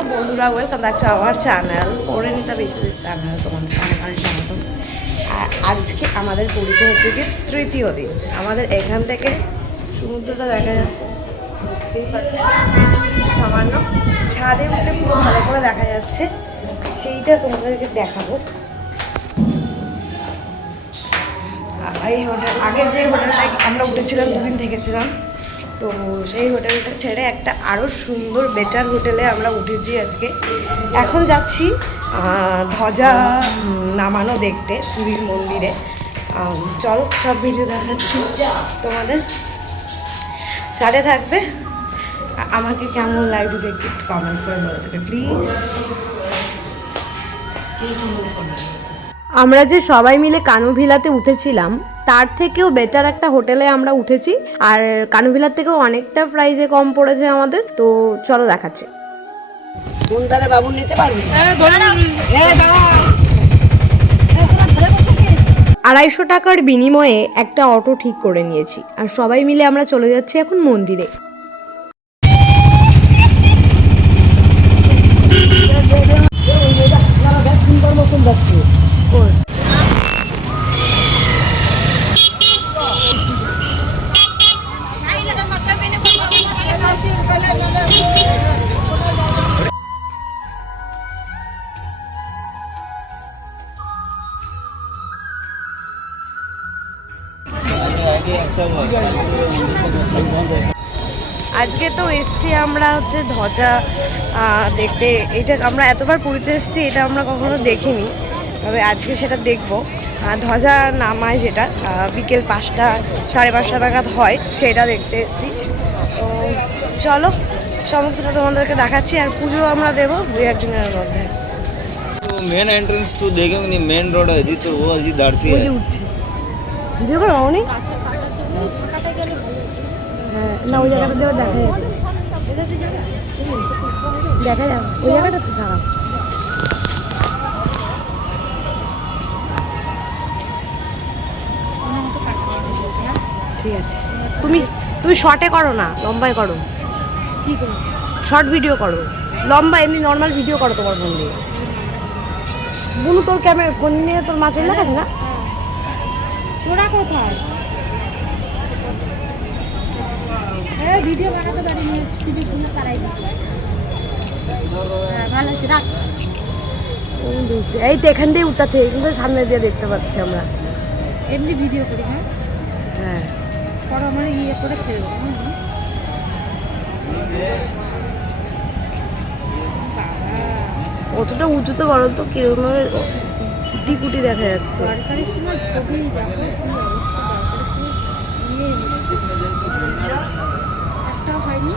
নমস্কার বন্ধুরা, welcome back to our channel Parineeta Biswajit channel. তোমাদের অনেক স্বাগত। আর আজকে আমাদের পুরীতে হচ্ছে কি তৃতীয় দিন। আমাদের এখান থেকে সমুদ্রটা দেখা যাচ্ছে, দেখতেই পাচ্ছি। সামান্য ছাদে উঠে পুরো ভালো করে দেখা যাচ্ছে, সেইটা তোমাদেরকে দেখাবো। এই হোটেল, আগে যে হোটেলটায় আমরা উঠেছিলাম, দুদিন থেকেছিলাম, তো সেই হোটেলটা ছেড়ে একটা আরও সুন্দর বেটার হোটেলে আমরা উঠেছি আজকে। এখন যাচ্ছি ধ্বজা নামানো দেখতে পুরীর মন্দিরে। চলো সব ভিডিও দেখাচ্ছি তোমাদের, সাথে থাকবে। আমাকে কেমন লাগছে দেখতে একটু কমেন্ট করে বলে দেবে প্লিজ। আমরা যে সবাই মিলে কানুভিলাতে উঠেছিলাম, তার থেকেও বেটার একটা হোটেলে আমরা উঠেছি। আর কানুভিলার থেকেও অনেকটা প্রাইসে কম পড়েছে আমাদের। তো চলো দেখাচ্ছি। বাবু নিতে পারবি? 250 টাকার বিনিময়ে একটা অটো ঠিক করে নিয়েছি, আর সবাই মিলে আমরা চলে যাচ্ছি এখন মন্দিরে। আজকে তো এসছি আমরা হচ্ছে ধ্বজা দেখতে। এটা আমরা এতবার পুরীতে এসছি, এটা আমরা কখনো দেখিনি, তবে আজকে সেটা দেখবো। ধ্বজা নামায় যেটা বিকেল 5টা 5:30 নাগাদ হয়, সেটা দেখতে এসছি। তো চলো সমস্তটা তোমাদেরকে দেখাচ্ছি। আর পুজো আমরা দেবো 2-1 দিনের মধ্যে। मेन एंट्रेंस तो देखेंगे नहीं, मेन रोड है जी, तो वो अजी दारसी है। উঠছে দেখো অনেক, হ্যাঁ না ওই জায়গাটা দেওয়া দেখা যাবে, দেখা যাবে ওই জায়গাটা তো খারাপ। ঠিক আছে, তুমি শর্টে করো না, লম্বায় করো। কি করো? শর্ট ভিডিও করো, লম্বা এমনি নর্মাল ভিডিও করো তোমার ফোন দিয়ে। বুনু তোর ক্যামেরা ফোন নিয়ে তোর মাছ এলাকা আছে না? তোরা কোথায়? ভিডিও বানাতে পারিনি, সিভিকগুলো তারাই দিচ্ছে। ভালো আছে, রাখ। এই তো এখান দিয়ে উঠতে, কিন্তু সামনে দিয়ে দেখতে পাচ্ছি আমরা। এমনি ভিডিও করি। হ্যাঁ হ্যাঁ পরে আমার ইয়ে করে ছেড়ে দেবো। অতটা উঁচুতে বলো তো কিরকম কুটি কুটি দেখা যাচ্ছে। সরকারের সময় ছবি দেখো কি অবস্থা, সরকারের সময় একটাও হয়নি।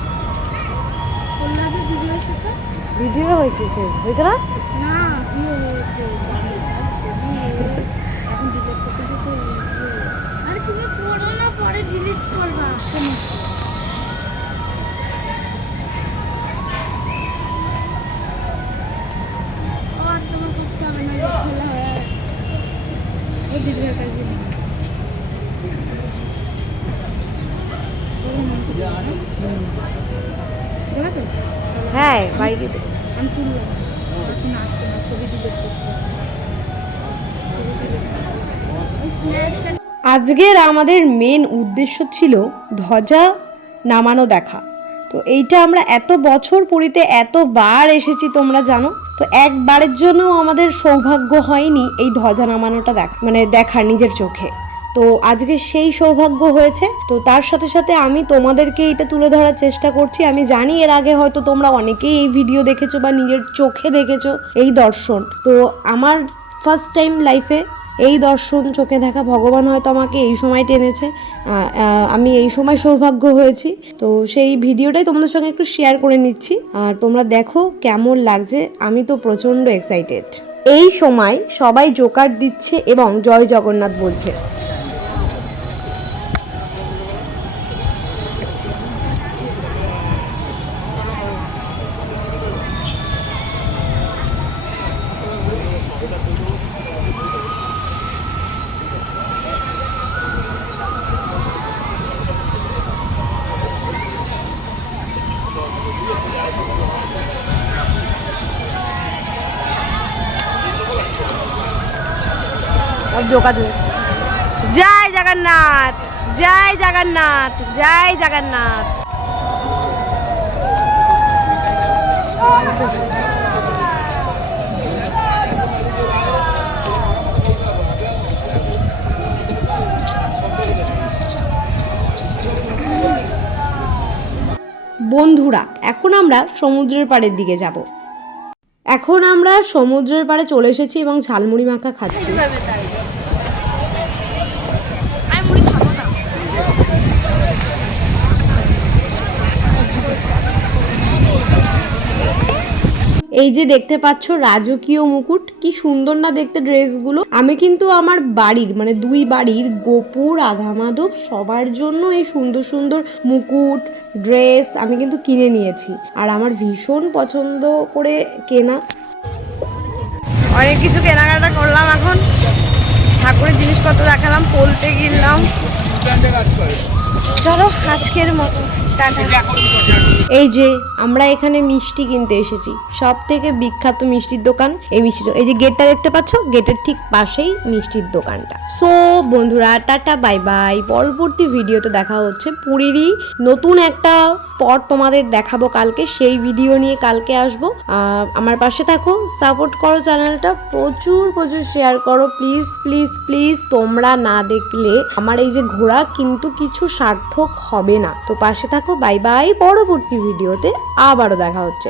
বললা যে ভিডিওর সাথে ভিডিও হয়েছে, হয়েছে না? না ভিডিও হয়েছে, এখন ডিলিট করতে দিতে। আরে তুমি করো না, পরে ডিলিট করবা। তোমার করতে হবে না, খোলা হয় ও দিদির কাছে। হ্যাঁ বাইরে আমি তুললাম, এখন আসছে না, ছবি ডিলিট করতে। আজকের আমাদের মেন উদ্দেশ্য ছিল ধ্বজা নামানো দেখা। তো এইটা আমরা এত বছর পুরীতে এতবার এসেছি তোমরা জানো, তো একবারের জন্য আমাদের সৌভাগ্য হয়নি এই ধ্বজা নামানোটা দেখার নিজের চোখে। তো আজকে সেই সৌভাগ্য হয়েছে। তো তার সাথে সাথে আমি তোমাদেরকে এটা তুলে ধরার চেষ্টা করছি। আমি জানি এর আগে হয়তো তোমরা অনেকেই এই ভিডিও দেখেছো বা নিজের চোখে দেখেছো এই দর্শন। তো আমার ফার্স্ট টাইম লাইফে এই দর্শন চোখে দেখা, ভগবান হয়তো আমাকে এই সময় টেনেছে, আমি এই সময় সৌভাগ্য হয়েছি। তো সেই ভিডিওটাই তোমাদের সঙ্গে একটু শেয়ার করে নিচ্ছি, আর তোমরা দেখো কেমন লাগছে। আমি তো প্রচণ্ড এক্সাইটেড। এই সময় সবাই জোকার দিচ্ছে এবং জয় জগন্নাথ বলছে। যোগাযোগ। জয় জগন্নাথ, জয় জগন্নাথ, জয় জগন্নাথ। বন্ধুরা, এখন আমরা সমুদ্রের পাড়ের দিকে যাব। এখন আমরা সমুদ্রের পাড়ে চলে এসেছি এবং ঝালমুড়ি মাখা খাচ্ছি। আমি মুড়ি খাবো না। এই যে দেখতে পাচ্ছ রাজকীয় মুকুট, কি সুন্দর না দেখতে ড্রেসগুলো। আমি কিন্তু আমার বাড়ির মানে দুই বাড়ির গোপু রাধা মাধব সবার জন্য এই সুন্দর সুন্দর মুকুট ড্রেস আমি কিন্তু কিনে নিয়েছি, আর আমার ভীষণ পছন্দ করে কেনা। অনেক কিছু কেনাকাটা করলাম, এখন ঠাকুরের জিনিসপত্র দেখালাম, পলতে কিনলাম। চলো আজকের মতো টাটা। এই যে আমরা এখানে মিষ্টি কিনতে এসেছি, সব থেকে বিখ্যাত মিষ্টির দোকান এই মিষ্টির। এই যে গেটটা দেখতে পাচ্ছ, গেটের ঠিক পাশেই মিষ্টির দোকানটা। সো বন্ধুরা, টাটা বাই বাই। পরবর্তী ভিডিওতে দেখা হচ্ছে। পুরীরই নতুন একটা স্পট তোমাদের দেখাবো কালকে, সেই ভিডিও নিয়ে কালকে আসবো। আমার পাশে থাকো, সাপোর্ট করো চ্যানেলটা, প্রচুর প্রচুর শেয়ার করো প্লিজ প্লিজ প্লিজ। তোমরা না দেখলে আমার এই যে ঘোরা কিন্তু কিছু সার্থক হবে না। তো পাশে থাকো, বাই বাই। পরবর্তী ভিডিওতে আবারও দেখা হচ্ছে।